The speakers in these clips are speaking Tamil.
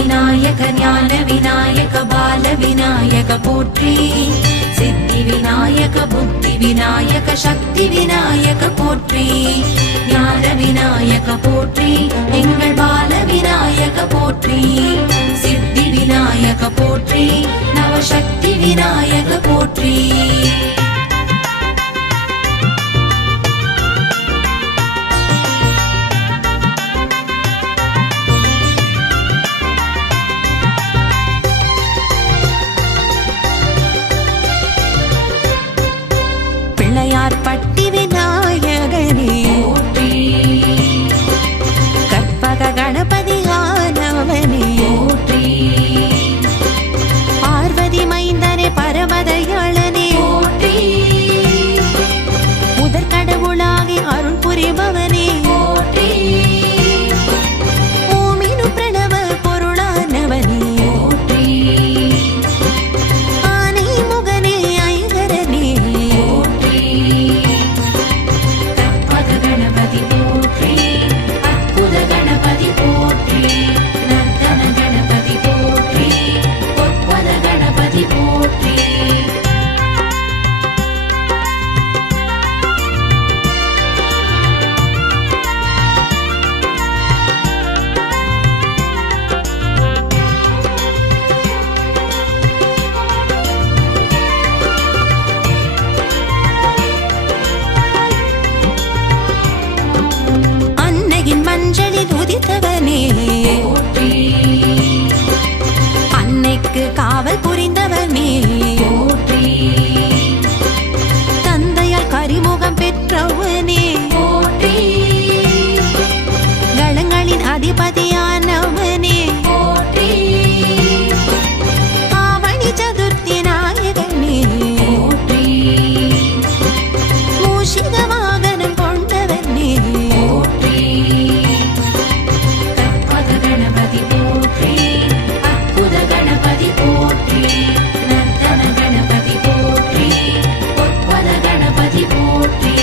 விநாயக ஞான விநாயக பால விநாயக போற்றி. சித்தி விநாயக புத்தி விநாயக சக்தி விநாயக போற்றி. ஞான விநாயக போற்றி, எங்கள் பால விநாயக போற்றி. சித்தி விநாயக போற்றி, நவசக்தி விநாயக போற்றி. பிள்ளையார்பட்டி விநாயகனே போற்றி. கற்பக கணபதியானவனே போற்றி. பார்வதி மைந்தனே பரமதயாளனே போற்றி. முதற்கடவுளாகி அருள் புரிபவனே போற்றி. ஓமினு பிரணவ பொருளானவனே போற்றி. ஆனை முகனே ஐங்கரனே போற்றி. கற்பக கணபதி போற்றி. அற்புத கணபதி போற்றி. நர்த்தன கணபதி போற்றி. பொற்பத கணபதி போற்றி. அன்னையின் மஞ்சளில் உதித்தவனே போற்றி. அன்னைக்கு காவல் புரிந்தவனே போற்றி. தந்தையால் கரிமுகம் பெற்றவனே போற்றி. கணங்களின் அதிபதியானவனே போற்றி. ஆவணி சதுர்த்தி நாயகனே போற்றி. மூஷிக வாகனம் கொண்டவனே போற்றி. கற்பக கணபதி போற்றி. அற்புத கணபதி போற்றி. நர்த்தன கணபதி போற்றி. பொற்பத கணபதி போற்றி.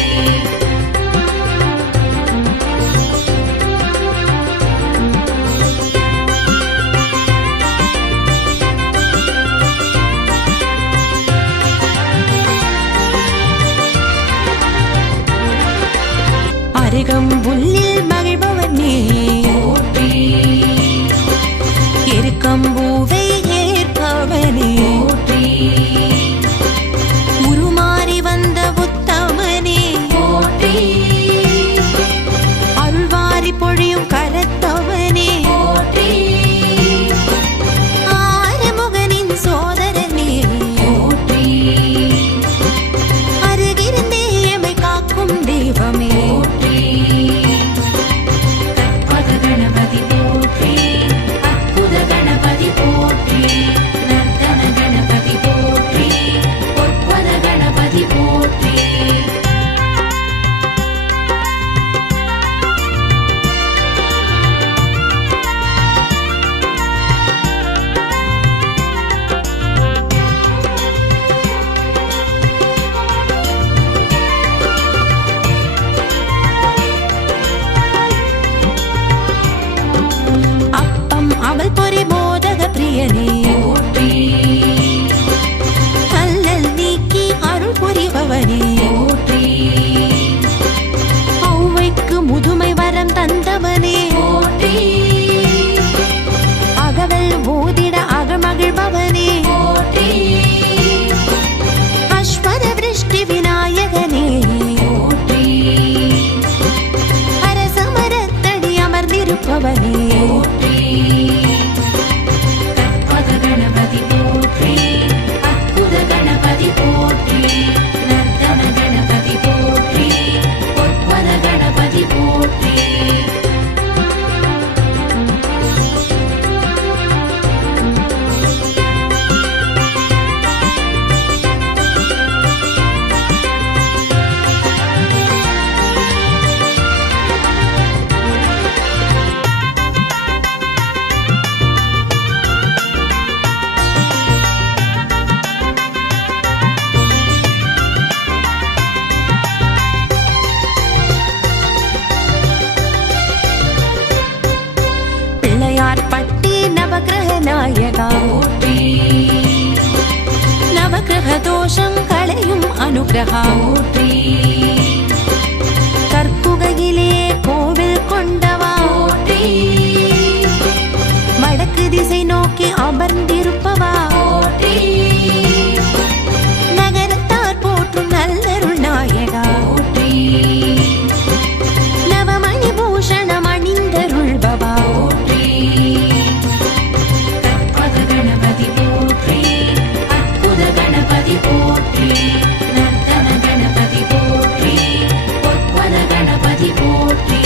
அருகம்புல்லில் மகிழ்பவனே போற்றி. எருக்கம்பூவை ஏற்பவனே போற்றி. உருமாறி வந்த உத்தமனே போற்றி. அருள்வாரி பொழியும் கரத்தவனே போற்றி. ஆறுமுகனின் சோதரனே போற்றி. அருகிருந்தே எமை காக்கும் தெய்வமே போற்றி. கற்பக கணபதி போற்றி. அற்புத கணபதி போற்றி. அனுகிரகா போற்றி கற்குகையிலே கோவில் கொண்டவா போற்றி வடக்கு திசை நோக்கி அமர்ந்திருப்பவா போற்றி நகரத்தார் போற்றும் நல்லருள் நாயகா போற்றி நவமணி பூஷணம் அணிந்தருள்பவா போற்றி கற்பக கணபதி போற்றி அற்புத கணபதி போற்றி நர்த்தன கணபதி போற்றி பொற்பத கணபதி போற்றி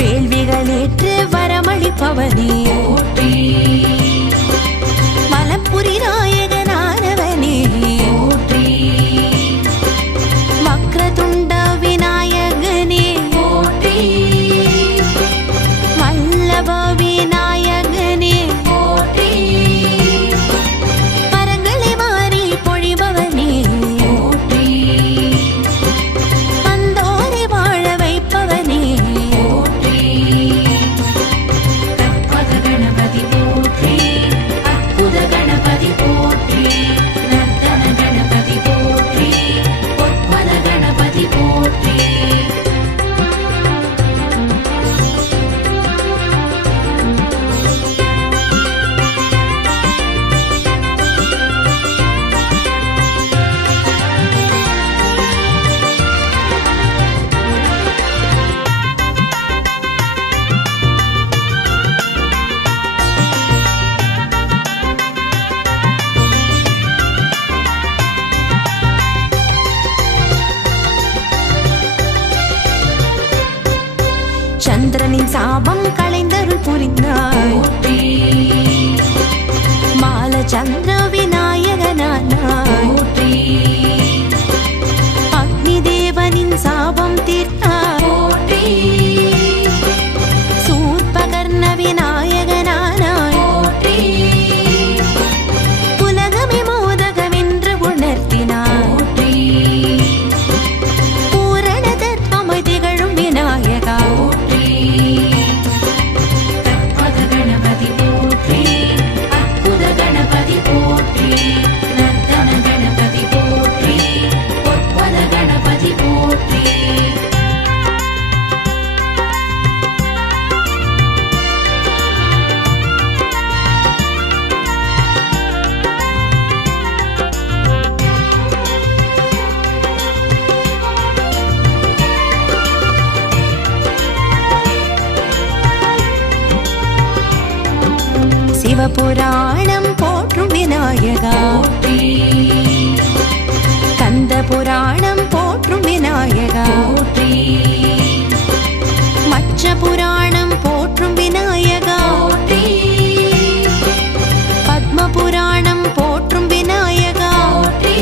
வேள்விகளேற்று வரமளிப்பவனே போற்றி மலப்புரி நாயகனானவனே போற்றி வக்ரதுண்ட விநாயகனே போற்றி வல்லப விநாயகனே போற்றி மரங்களை மாறி பொழிபவனே போற்றி வந்தோரை வாழ வைப்பவனே போற்றி கற்பக கணபதி போற்றி அற்புத கணபதி போற்றி நர்த்தன கணபதி போற்றி பொற்பத கணபதி போற்றி சந்திரனின் சாபம் களைந்தருள் புரிந்தாய் போற்றி மால சந்திர விநாயகனானாய் போற்றி அக்னி தேவனின் சாபம் தீர்த்தாய் போற்றி சூர்பகர்ண விநாயகனானாய் போற்றி உலகமே மோதகமென்று உணர்த்தினாய் போற்றி பூரண தத்துவமாய் திகழும் விநாயகா போற்றி கற்பக கணபதி போற்றி அற்புத கணபதி போற்றி நர்த்தன கணபதி போற்றி பொற்பத கணபதி போற்றி சிவபுராணம் போற்றும் விநாயகா போற்றி கந்த புராணம் போற்றும் விநாயகா போற்றி மச்ச புராணம் போற்றும் விநாயகா போற்றி பத்ம புராணம் போற்றும் விநாயகா போற்றி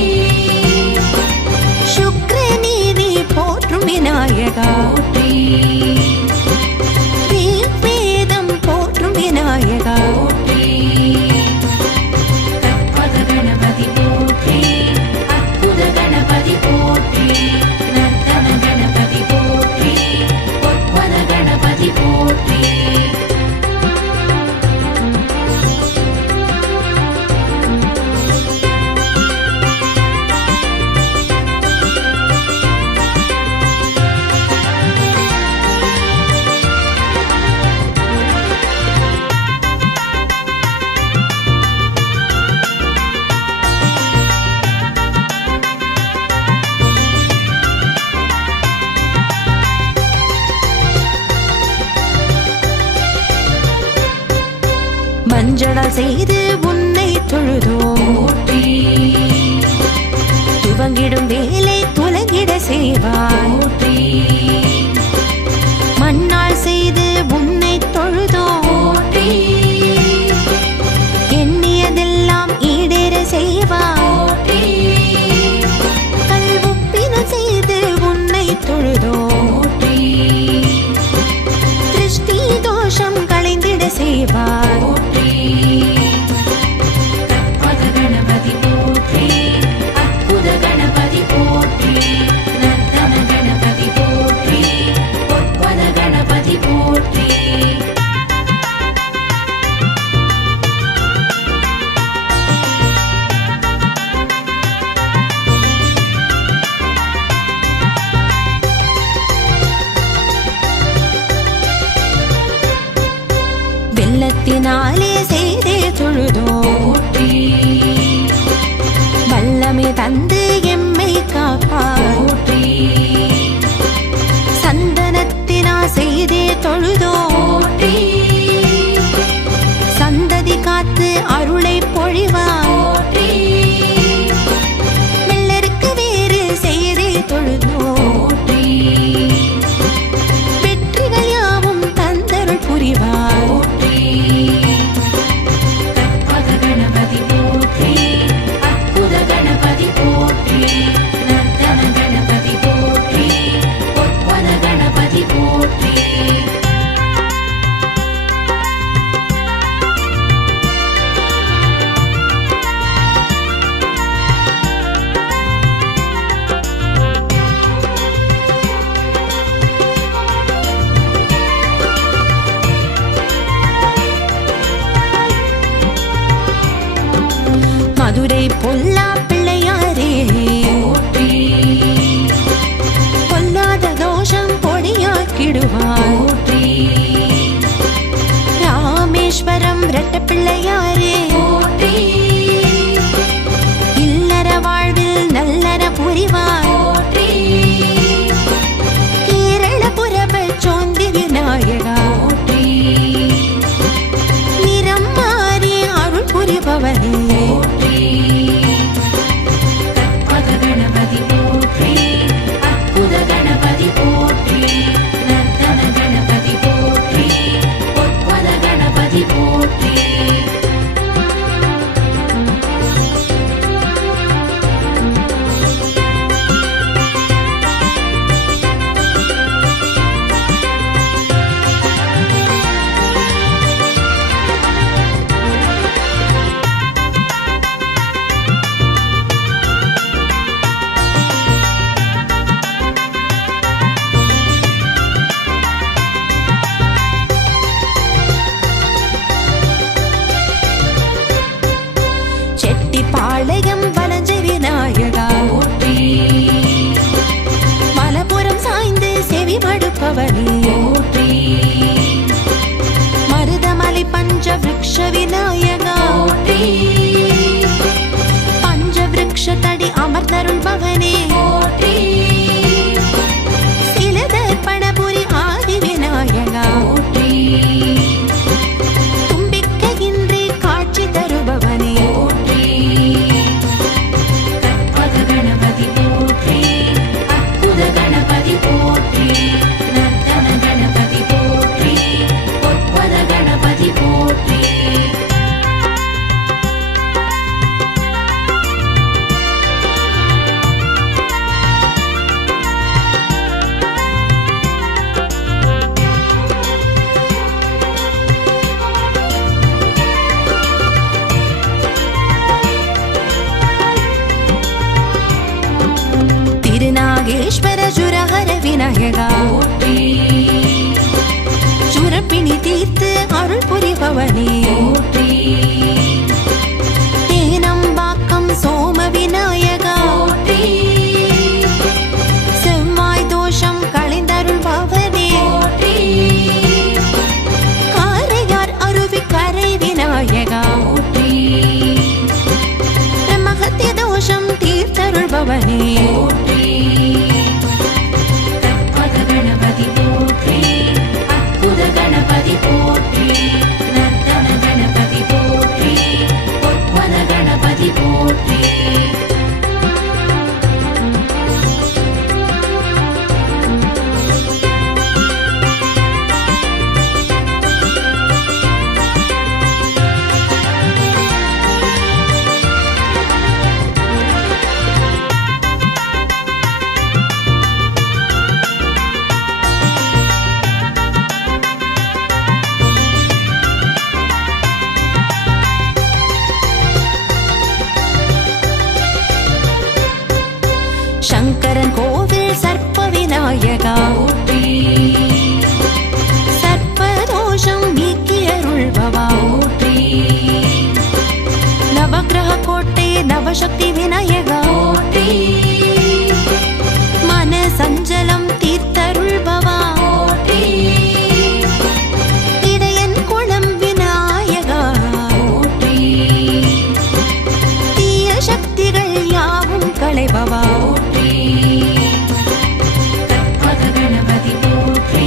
சுக்ரநீதி போற்றும் விநாயகா போற்றி ரிக்வேதம் போற்றும் விநாயகா போற்றி கற்பக கணபதி போற்றி அற்புத கணபதி போற்றி நர்த்தன கணபதி போற்றி பொற்பத கணபதி போற்றி மஞ்சளா செய்து உன்னை தொழுதோம் போற்றி துவங்கிடும் வேலை துலங்கிட செய்வாய் போற்றி மண்ணால் செய்து உன்னை தொழுதோம் போற்றி எண்ணியதெல்லாம் ஈடேற செய்வாய் போற்றி கல்வுப்பின செய்து உன்னை தொழுதோம் போற்றி திருஷ்டி தோஷம் களைந்திட செய்வாய் போற்றி மதுரை பொல்லா பிள்ளையாரே போற்றி பொல்லாத தோஷம் பொடியாக்கிடுவார் போற்றி ராமேஸ்வரம் ரெட்ட பிள்ளையாரே போற்றி இல்லற வாழ்வில் நல்லற புரிவார் போற்றி கேரளபுரப சோந்தி விநாயகா போற்றி நிறம் மாறி அருள் புரிபவனே போற்றி கற்பக கணபதி போற்றி அற்புத கணபதி போற்றி நர்த்தன கணபதி போற்றி பொற்பத கணபதி போற்றி செட்டிப்பாளையம் வலஞ்ச விநாயகா போற்றி மலபுரம் சாய்ந்து செவி மடுப்பவனே போற்றி மருதமலை பஞ்ச விருக்ஷ விநாயகா போற்றி பஞ்ச விருக்ஷ தடி அமர்ந்தருள் பவனே போற்றி சிலதர்ப்பணபுரி ஆதி விநாயகா போற்றி தும்பிக்கையின்றி காட்சி தருபவனே போற்றி கற்பக கணபதி போற்றி அற்புத கணபதி போற்றி நர்த்தன கணபதி போற்றி பொற்பத கணபதி போற்றி திருநாகேஸ்வர சுரஹர விநாயகா போற்றி சுரப்பிணி தீர்த்து அருள் புரிபவனே போற்றி தேனம்பாக்கம் சோம விநாயகா போற்றி செவ்வாய் தோஷம் களைந்தருள் பவனே போற்றி காரையார் அருவி கரை விநாயகா போற்றி மகத்திய தோஷம் தீர்த்தருள் பவனே போற்றி கற்பக கணபதி போற்றி அற்புத கணபதி போற்றி நர்த்தன கணபதி போற்றி பொற்பத கணபதி போற்றி சங்கரன் கோவில் சர்ப்ப விநாயகா போற்றி சர்ப்பதோஷம் நீக்கியருள்பவா போற்றி நவக்கிரக கோட்டை நவசக்தி விநாயகா போற்றி மன சஞ்சலம் தீர்த்தருள்பவா போற்றி இடையன் குளம் விநாயகா போற்றி தீய சக்திகள் யாவும் களைபவா போற்றி கற்பக கணபதி போற்றி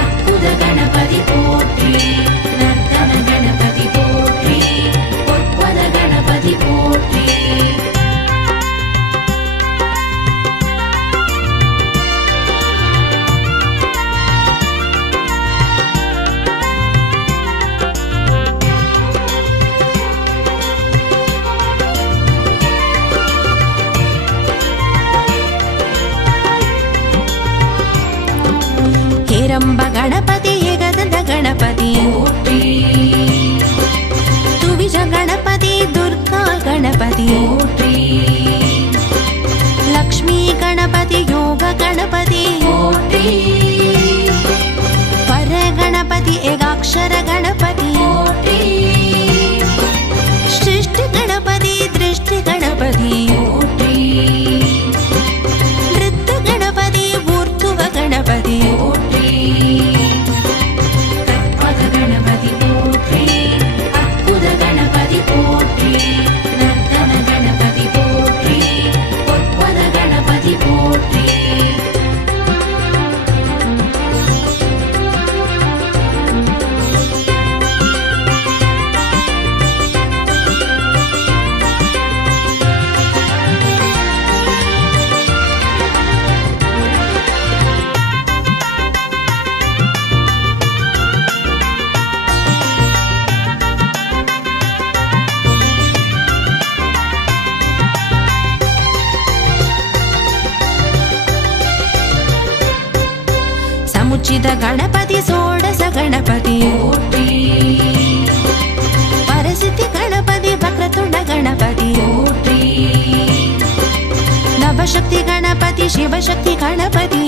அற்புத கணபதி போற்றி நர்த்தன கணபதி போற்றி பொற்பத கணபதி போற்றி ಹೇರಂಬ ಗಣಪತಿ ಏಕದಂತ ಗಣಪತಿ போற்றி ತುವಿಜ ಗಣಪತಿ ದುರ್ಗಾ ಗಣಪತಿ போற்றி ಲಕ್ಷ್ಮೀ ಗಣಪತಿ ಯೋಗ ಗಣಪತಿ போற்றி ಪರ ಗಣಪತಿ ಏಕಾಕ್ಷರ ಗಣಪತಿ போற்றி ಸೃಷ್ಟಿ ಗಣಪತಿ ದೃಶ್ಯ सच्चिद गणपति षोडश गणपति போற்றி परसिद्धि गणपति वक्रतुण्ड गणपति போற்றி नवशक्ति गणपति शिवशक्ति गणपति